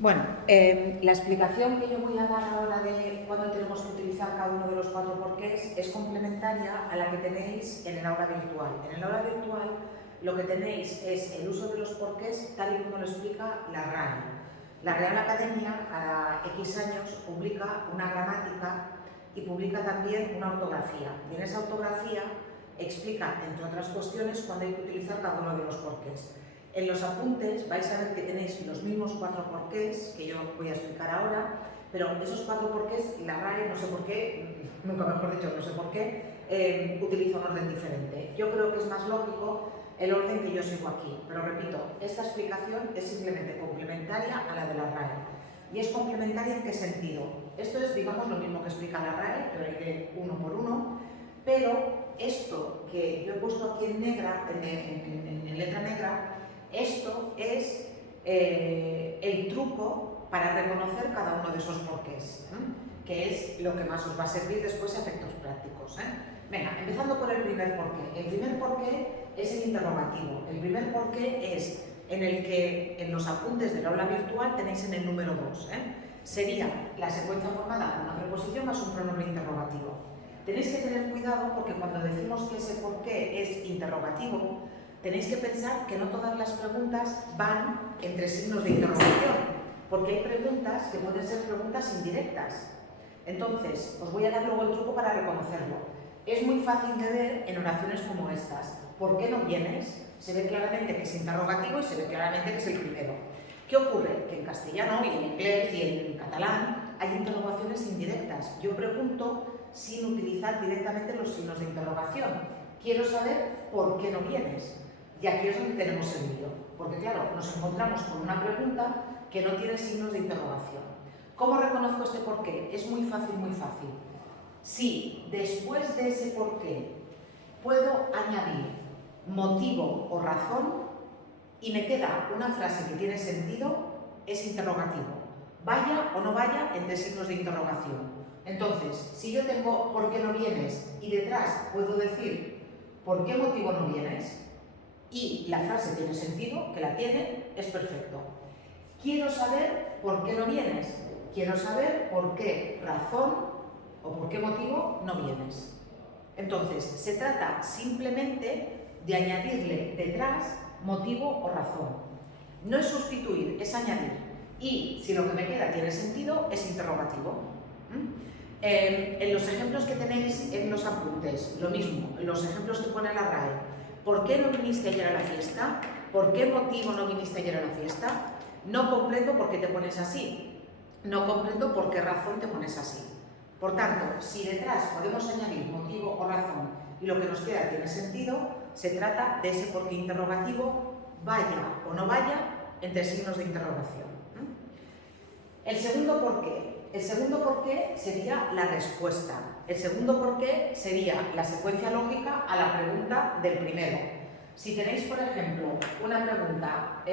Bueno, la explicación que yo voy a dar ahora de cuándo tenemos que utilizar cada uno de los 4 porqués es complementaria a la que tenéis en el aula virtual. En el aula virtual lo que tenéis es el uso de los porqués tal y como lo explica la RAE. La Real Academia cada X años publica una gramática y publica también una ortografía. Y en esa ortografía explica, entre otras cuestiones, cuándo hay que utilizar cada uno de los porqués. En los apuntes vais a ver que tenéis los mismos 4 porqués que yo voy a explicar ahora, pero esos 4 porqués, la RAE, no sé por qué, nunca mejor dicho, no sé por qué, utiliza un orden diferente. Yo creo que es más lógico el orden que yo sigo aquí, pero repito, esta explicación es simplemente complementaria a la de la RAE. ¿Y es complementaria en qué sentido? Esto es, digamos, lo mismo que explica la RAE, pero iré uno por uno, pero esto que yo he puesto aquí en negra, en letra negra, esto es el truco para reconocer cada uno de esos porqués, que es lo que más os va a servir después a efectos prácticos. Venga, empezando por el primer porqué. El primer porqué es el interrogativo. El primer porqué es en el que en los apuntes del aula virtual tenéis en el número 2. Sería la secuencia formada por una preposición más un pronombre interrogativo. Tenéis que tener cuidado porque cuando decimos que ese porqué es interrogativo, tenéis que pensar que no todas las preguntas van entre signos de interrogación, porque hay preguntas que pueden ser preguntas indirectas. Entonces, os voy a dar luego el truco para reconocerlo. Es muy fácil de ver en oraciones como estas. ¿Por qué no vienes? Se ve claramente que es interrogativo y se ve claramente que es el primero. ¿Qué ocurre? Que en castellano y en inglés y en catalán hay interrogaciones indirectas. Yo pregunto sin utilizar directamente los signos de interrogación. Quiero saber por qué no vienes. Y aquí es donde tenemos el lío, porque claro, nos encontramos con una pregunta que no tiene signos de interrogación. ¿Cómo reconozco este por qué? Es muy fácil, muy fácil. Si después de ese por qué puedo añadir motivo o razón y me queda una frase que tiene sentido, es interrogativo. Vaya o no vaya entre signos de interrogación. Entonces, si yo tengo ¿por qué no vienes? Y detrás puedo decir ¿por qué motivo no vienes? Y la frase tiene sentido, que la tiene, es perfecto. Quiero saber por qué no vienes. Quiero saber por qué razón o por qué motivo no vienes. Entonces, se trata simplemente de añadirle detrás motivo o razón. No es sustituir, es añadir. Y si lo que me queda tiene sentido, es interrogativo. En los ejemplos que tenéis en los apuntes, lo mismo, en los ejemplos que pone la RAE. ¿Por qué no viniste ayer a la fiesta? ¿Por qué motivo no viniste ayer a la fiesta? No comprendo por qué te pones así. No comprendo por qué razón te pones así. Por tanto, si detrás podemos añadir motivo o razón y lo que nos queda tiene sentido, se trata de ese por qué interrogativo, vaya o no vaya, entre signos de interrogación. El segundo por qué. El segundo por qué sería la respuesta. El segundo por qué sería la secuencia lógica a la pregunta del primero. Si tenéis, por ejemplo, una pregunta,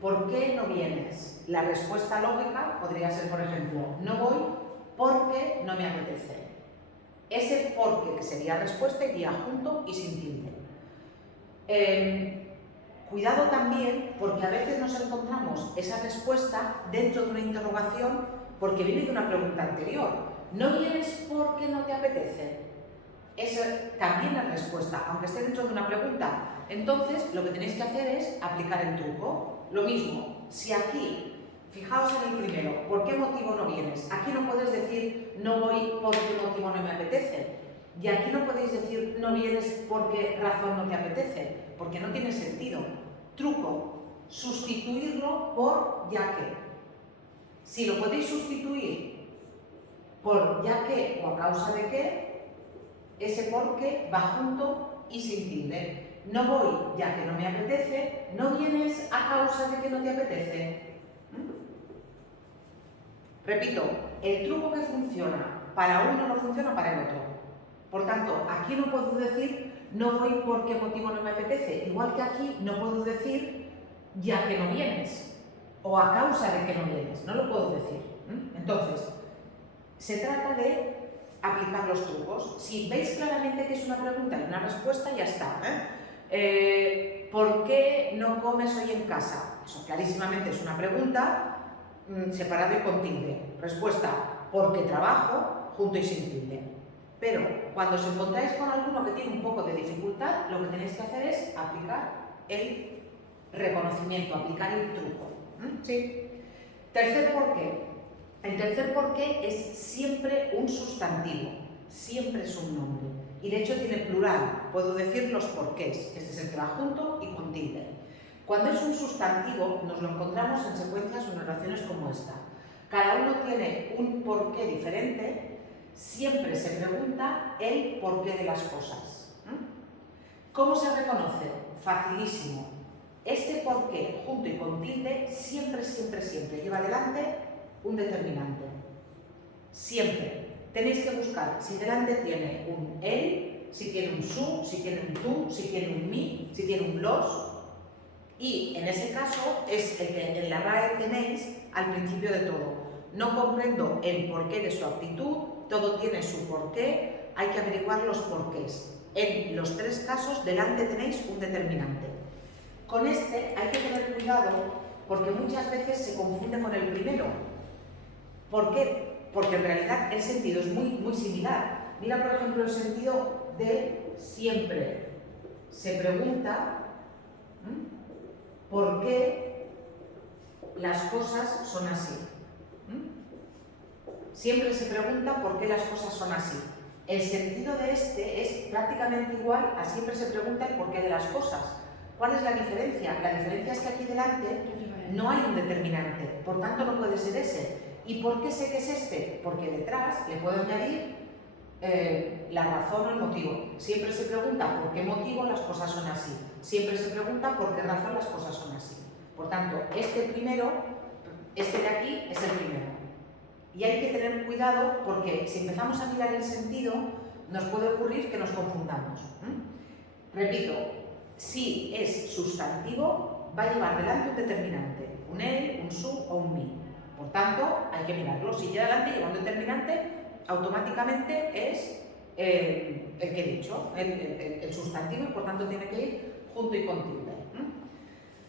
¿por qué no vienes? La respuesta lógica podría ser, por ejemplo, no voy porque no me apetece. Ese por qué, que sería respuesta, iría junto y sin tilde. Cuidado también porque a veces nos encontramos esa respuesta dentro de una interrogación porque viene de una pregunta anterior. ¿No vienes porque no te apetece? Esa también es respuesta, aunque esté dentro de una pregunta. Entonces, lo que tenéis que hacer es aplicar el truco. Lo mismo, si aquí, fijaos en el primero, ¿por qué motivo no vienes? Aquí no podéis decir no voy por qué motivo no me apetece. Y aquí no podéis decir no vienes por qué razón no te apetece, porque no tiene sentido. Truco, sustituirlo por ya que. Si lo podéis sustituir por ya que o a causa de qué, ese por qué va junto y sin tilde. No voy ya que no me apetece, no vienes a causa de que no te apetece. Repito, el truco que funciona para uno no funciona para el otro. Por tanto, aquí no puedo decir no voy por qué motivo no me apetece, igual que aquí no puedo decir ya que no vienes o a causa de que no vienes, no lo puedo decir. Entonces, se trata de aplicar los trucos. Si veis claramente que es una pregunta y una respuesta, ya está. ¿Por qué no comes hoy en casa? Eso clarísimamente es una pregunta separado y con tilde. Respuesta, porque trabajo, junto y sin tilde. Pero cuando os encontráis con alguno que tiene un poco de dificultad, lo que tenéis que hacer es aplicar el reconocimiento, aplicar el truco. ¿Sí? Tercer porqué. El tercer porqué es siempre un sustantivo, siempre es un nombre. Y de hecho tiene plural, puedo decir los porqués. Este es el que va junto y con tilde. Cuando es un sustantivo, nos lo encontramos en secuencias o en oraciones como esta. Cada uno tiene un porqué diferente, siempre se pregunta el porqué de las cosas. ¿Cómo se reconoce? Facilísimo. Este porqué, junto y con tilde, siempre, siempre, siempre lleva adelante un determinante. Siempre. Tenéis que buscar si delante tiene un él, si tiene un su, si tiene un tú, si tiene un mi, si tiene un los. Y en ese caso es el que en la RAE tenéis al principio de todo. No comprendo el porqué de su actitud, todo tiene su porqué, hay que averiguar los porqués. En los tres casos delante tenéis un determinante. Con este hay que tener cuidado porque muchas veces se confunde con el primero. ¿Por qué? Porque en realidad el sentido es muy similar. Mira, por ejemplo, el sentido de siempre. Se pregunta por qué las cosas son así. Siempre se pregunta por qué las cosas son así. El sentido de este es prácticamente igual a siempre se pregunta el porqué de las cosas. ¿Cuál es la diferencia? La diferencia es que aquí delante no hay un determinante, por tanto no puede ser ese. ¿Y por qué sé que es este? Porque detrás le puedo añadir la razón o el motivo. Siempre se pregunta por qué motivo las cosas son así. Siempre se pregunta por qué razón las cosas son así. Por tanto, este de aquí es el primero. Y hay que tener cuidado porque si empezamos a mirar el sentido, nos puede ocurrir que nos confundamos. Repito, si es sustantivo, va a llevar delante un determinante, un él, un su o un mi. Por tanto, hay que mirarlo. Si lleva delante lleva un determinante, automáticamente es el que he dicho, el sustantivo, y por tanto tiene que ir junto y con tilde.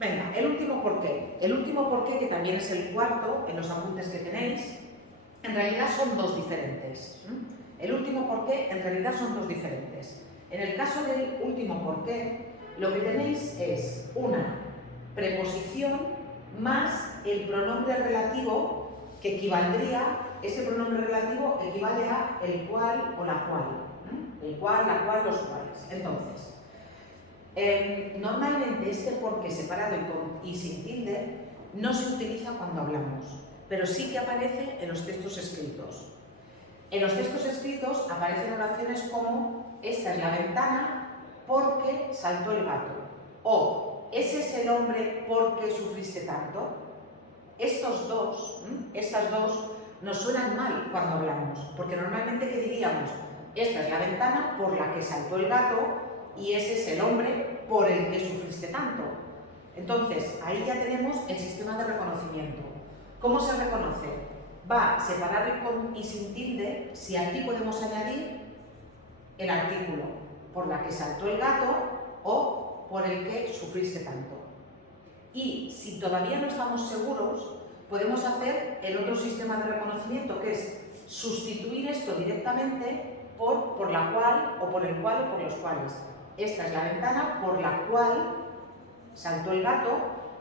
Venga, el último porqué. El último porqué, que también es el cuarto en los apuntes que tenéis, en realidad son dos diferentes. El último porqué en realidad son dos diferentes. En el caso del último porqué, lo que tenéis es una preposición más el pronombre relativo que equivaldría, ese pronombre relativo equivale a el cual o la cual. El cual, la cual, los cuales. Entonces, normalmente este porqué separado y sin tilde no se utiliza cuando hablamos, pero sí que aparece en los textos escritos. En los textos escritos aparecen oraciones como esta es la ventana porque saltó el gato, o ese es el hombre porque sufriste tanto. Estas dos nos suenan mal cuando hablamos, porque normalmente ¿qué diríamos? Esta es la ventana por la que saltó el gato y ese es el hombre por el que sufriste tanto. Entonces, ahí ya tenemos el sistema de reconocimiento. ¿Cómo se reconoce? Va separado y sin tilde si aquí podemos añadir el artículo por la que saltó el gato o por el que sufriste tanto. Y si todavía no estamos seguros, podemos hacer el otro sistema de reconocimiento, que es sustituir esto directamente por la cual o por el cual o por los cuales. Esta es la ventana por la cual saltó el gato,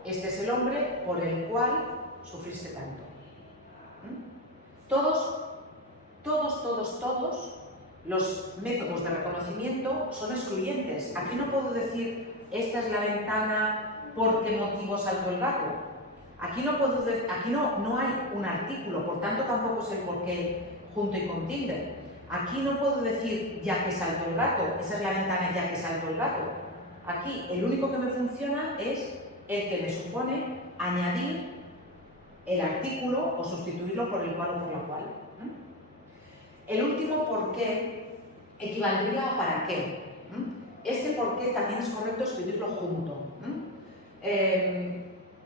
este es el hombre por el cual sufriste tanto. Todos los métodos de reconocimiento son excluyentes. Aquí no puedo decir esta es la ventana por qué motivo saltó el gato. Aquí no hay un artículo, por tanto tampoco sé por qué junto y con tilde. Aquí no puedo decir ya que saltó el gato, esa es la ventana ya que saltó el gato. Aquí el único que me funciona es el que me supone añadir el artículo o sustituirlo por el cual o por la cual. El último por qué equivaldría a para qué. Este por qué también es correcto escribirlo junto.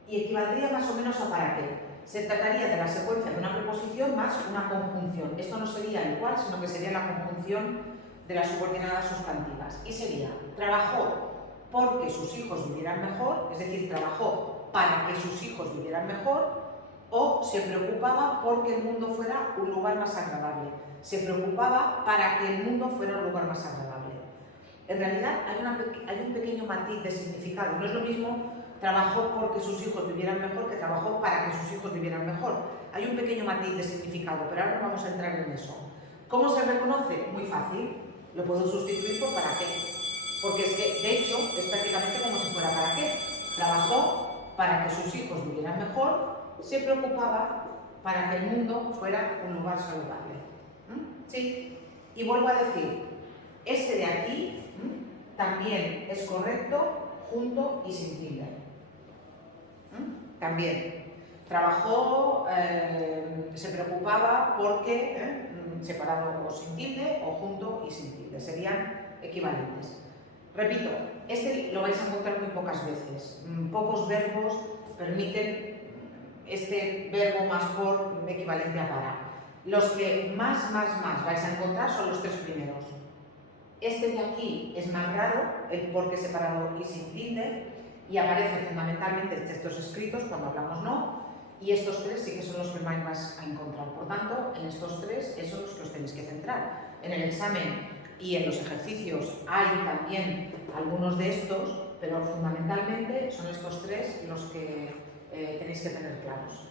Y equivaldría más o menos a para qué. Se trataría de la secuencia de una preposición más una conjunción. Esto no sería el cual, sino que sería la conjunción de las subordinadas sustantivas. Y sería, trabajó porque sus hijos vivieran mejor, es decir, trabajó para que sus hijos vivieran mejor, o se preocupaba porque el mundo fuera un lugar más agradable, se preocupaba para que el mundo fuera un lugar más agradable. En realidad hay un pequeño matiz de significado. No es lo mismo trabajó porque sus hijos vivieran mejor que trabajó para que sus hijos vivieran mejor. Hay un pequeño matiz de significado, pero ahora no vamos a entrar en eso. ¿Cómo se reconoce? Muy fácil. Lo puedo sustituir por para qué. Porque es que, de hecho, es prácticamente como si fuera para qué. Trabajó para que sus hijos vivieran mejor, se preocupaba para que el mundo fuera un lugar saludable. ¿Sí? Y vuelvo a decir, este de aquí también es correcto junto y sin tilde. También. Trabajó, se preocupaba porque, separado o sin tilde, o junto y sin tilde. Serían equivalentes. Repito, este lo vais a encontrar muy pocas veces. Pocos verbos permiten este verbo más por equivalente a para. Los que más vais a encontrar son los tres primeros. Este de aquí es más raro, el porque separado y sin tilde, y aparece fundamentalmente en textos escritos cuando hablamos no, y estos tres sí que son los que vais a encontrar. Por tanto, en estos tres, esos son los que os tenéis que centrar. En el examen y en los ejercicios hay también algunos de estos, pero fundamentalmente son estos tres los que tenéis que tener claros.